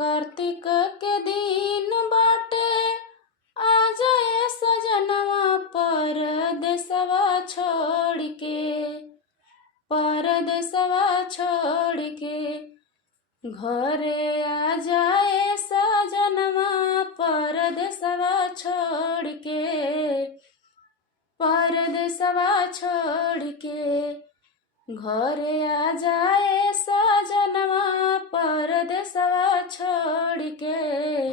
कार्तिक के दिन बाटे आ जाए सजनवा परदेसवा छोड़ के, परदेसवा छोड़ के घरे आ जाए सजनवा परदेसवा छोड़ के, परदेसवा छोड़ के घरे आ जाए सजनवा परदेसवा छोड़ के,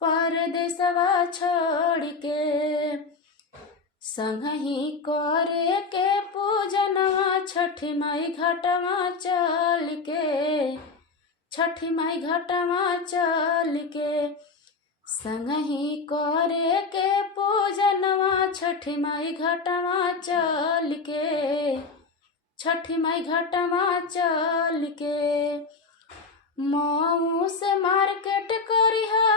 परदेसवा छोड़ के संगही करे के पूजनवा छठी माई घाटवा चल के, छठी माई घाटवा चल के संगही करे के पूजनवा छठी माई घाटवा चल के, छठी माई घाटवा चल के मऊ से मार्केट करिहा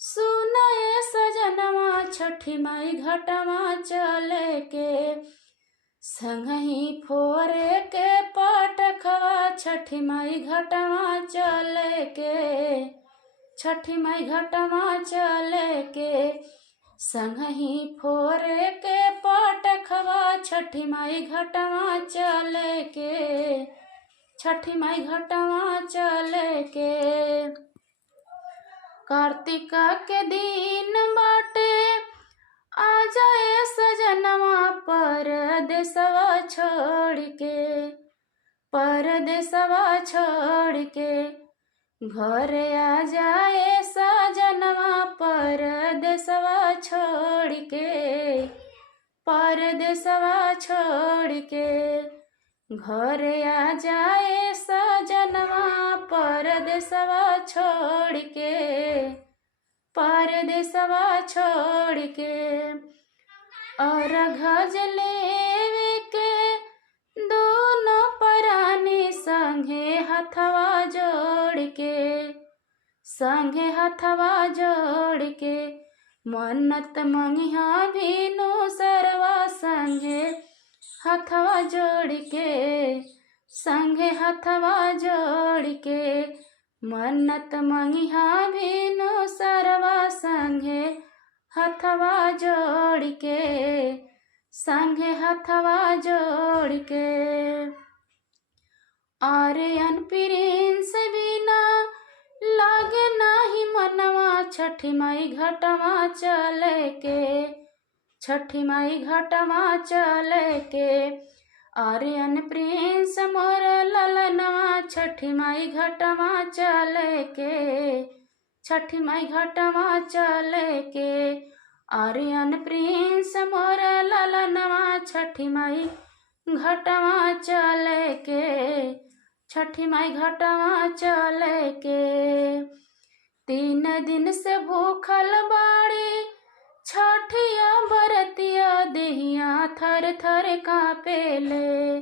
सुनाए सजनवा छठी माई घाटवा चले के, संगही फोरे के पटखवा छठी माई घाटवा चले के, छठी माई घाटवा चले के संगही फोरे के पटखवा छठी माई घाटवा चले के, छठी माई घाटवा चले के कार्तिक के दिन बाटे आ जाए सजनवा परदेसवा छोड़ के, परदेसवा छोड़ के घरे आ जाए सजनवा परदेसवा छोड़ के, परदेसवा छोड़ के घरे आ जाए सजनवा परदेसवा छोड़ के, परदेसवा छोड़ के और घज लेवे के दोनों परानी संगे हथवा जोड़ के, संगे हथवा जोड़ के मन्नत मंगिहा भीनु सरवा संगे हथवा जोड़ के, संगे हथवा जोड़ के मन्नत मंगिहा भीनु सरवा संगे हथवा जोड़ के, संगे हथवा जोड़ के आर्यन प्रिंस बिना लागे नाही मनवा छठी माई घाटवा चले के, छठी माई घाटवा चले के आर्यन प्रिंस मोर ललनवा छठी माई घाटवा चले के, छठी माई घाटवा चले के आर्यन प्रिंस मोर ललनवा छठी माई घाटवा चले के, छठी माई घाटवा चले के 3 दिन से भूखल बाड़ी छठिया बरतिया देहिया थर थर कांपेले,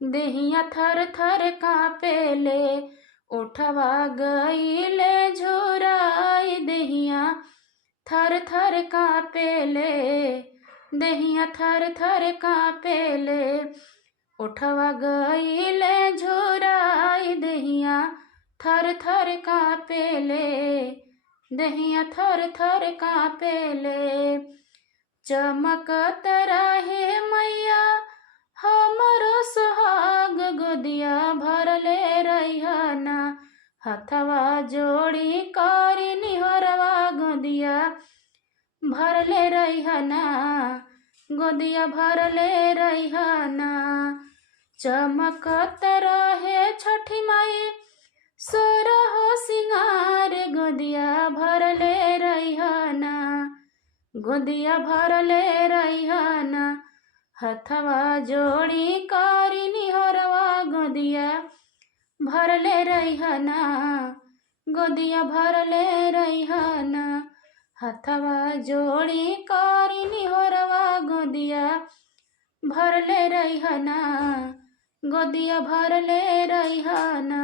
देहिया थर थर कांपेले उठवा गईले झुराई देहिया थर थर कांपेले, देहिया थर थर कांपेले उठवा गईले झुराई देहिया थर थर कांपेले, देहिया थर थर कांपेले चमकत रहे मैया हमरो सुहाग गोदिया भरले रहियाना, हथवा जोड़ी करी निहरवा गोदिया भरले रहियाना, गोदिया भरले रहियाना चमकत रहे छठी माई सोरहो सिंगार गोदिया भरले रहियाना, गोदिया भरले रहियाना हथवा जोड़ी करी निहरवा गोदिया भरले रहियाना, गोदिया भरले रहियाना हथवा जोड़ी करी निहरवा गोदिया भरले रहियाना, गोदिया भरले रहियाना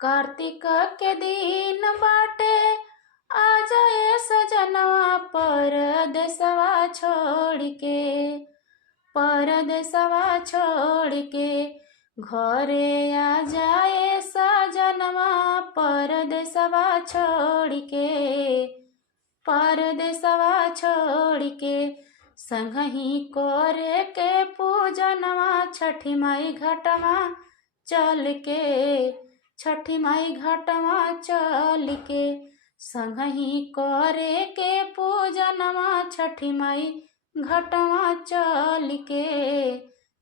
कार्तिक के दिन बाटे आ जाए सजनवा परदेसवा छोड़ के, परदेसवा छोड़ के घरे आ जाए सजनवा परदेसवा छोड़ के, परदेसवा छोड़ के। संगही करे के पूजनवा छठी माई घटवा चल के, छठी माई घटवा चल के। संगही करे के पूजनवा छठी माई घटवा चल के,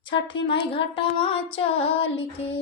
छठी माई घटवा चल के।